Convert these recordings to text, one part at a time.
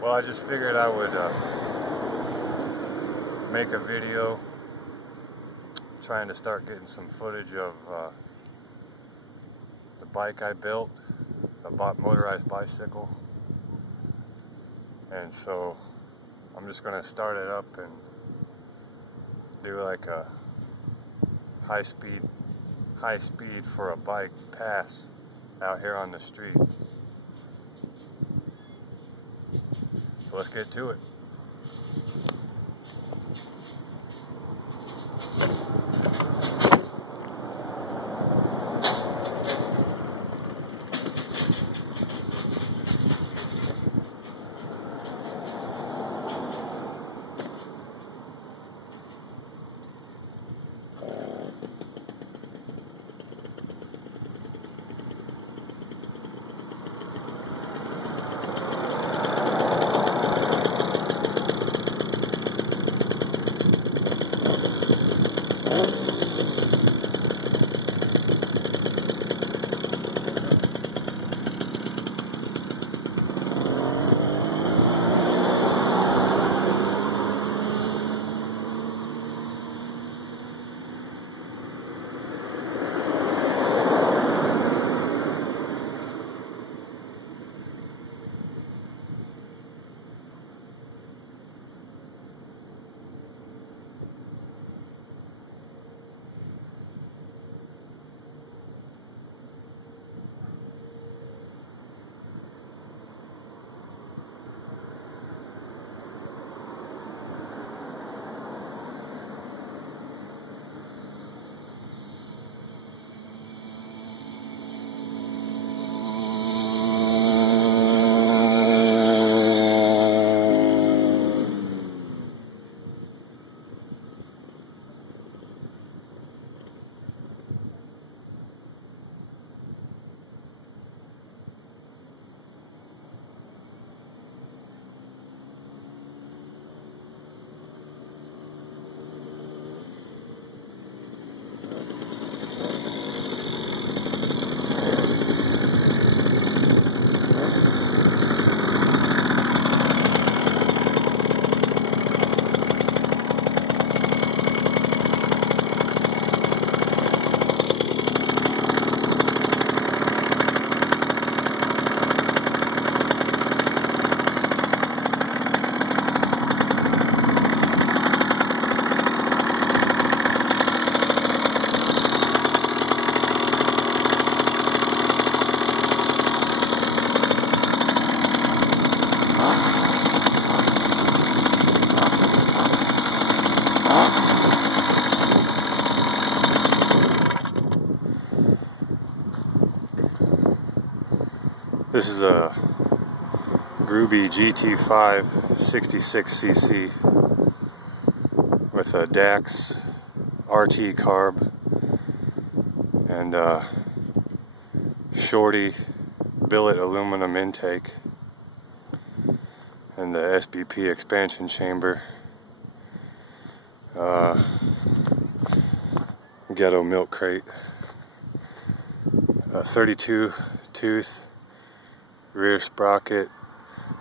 Well, I just figured I would make a video trying to start getting some footage of the bike I built, a motorized bicycle. And so I'm just going to start it up and do like a high speed for a bike pass out here on the street. So let's get to it. This is a Groovy GT5 66cc with a Dax RT carb and shorty billet aluminum intake and the SBP expansion chamber. Ghetto milk crate. A 32 tooth rear sprocket.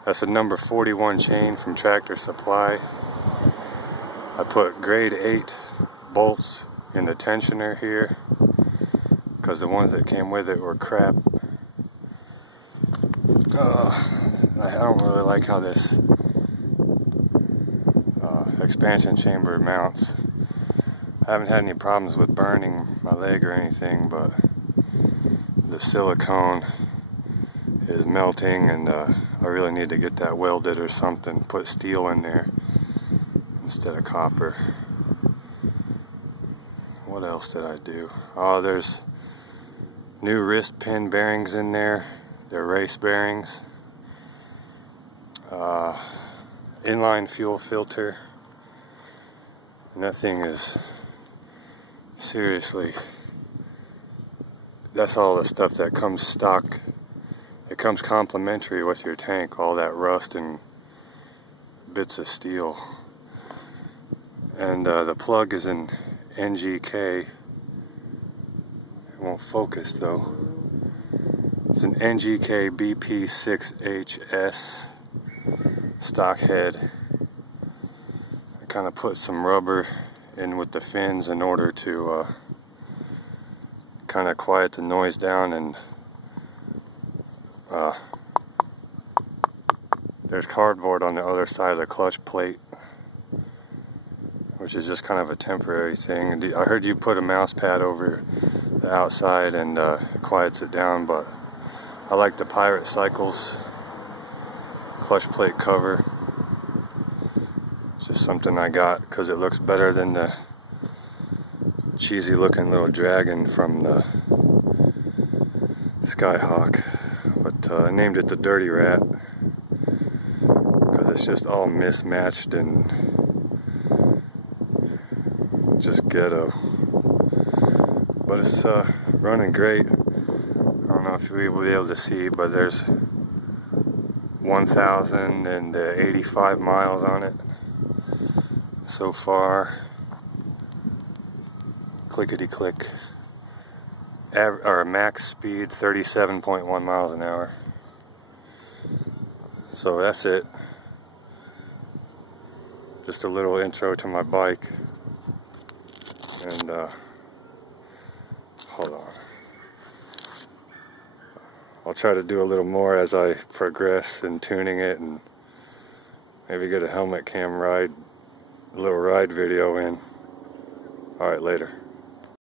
That's a number 41 chain from Tractor Supply. I put grade 8 bolts in the tensioner here because the ones that came with it were crap. I don't really like how this expansion chamber mounts. I haven't had any problems with burning my leg or anything, but the silicone is melting, and I really need to get that welded or something. Put steel in there instead of copper. What else did I do? Oh, there's new wrist pin bearings in there. They're race bearings. Inline fuel filter. And that thing is seriously, that's all the stuff that comes stock. It comes complimentary with your tank, all that rust and bits of steel. And the plug is an NGK. It won't focus though. It's an NGK BP6HS. stock head. I kind of put some rubber in with the fins in order to kind of quiet the noise down, and there's cardboard on the other side of the clutch plate, which is just kind of a temporary thing. I heard you put a mouse pad over the outside and quiets it down, but I like the Pirate Cycles clutch plate cover. It's just something I got because it looks better than the cheesy looking little dragon from the Skyhawk. But I named it the Dirty Rat because it's just all mismatched and just ghetto. But it's running great. I don't know if we will be able to see, but there's 1,085 miles on it so far. Clickety click. Or max speed 37.1 miles an hour. So that's it. Just a little intro to my bike. And hold on. I'll try to do a little more as I progress in tuning it, and maybe get a helmet cam ride, a little ride video in. Alright, later.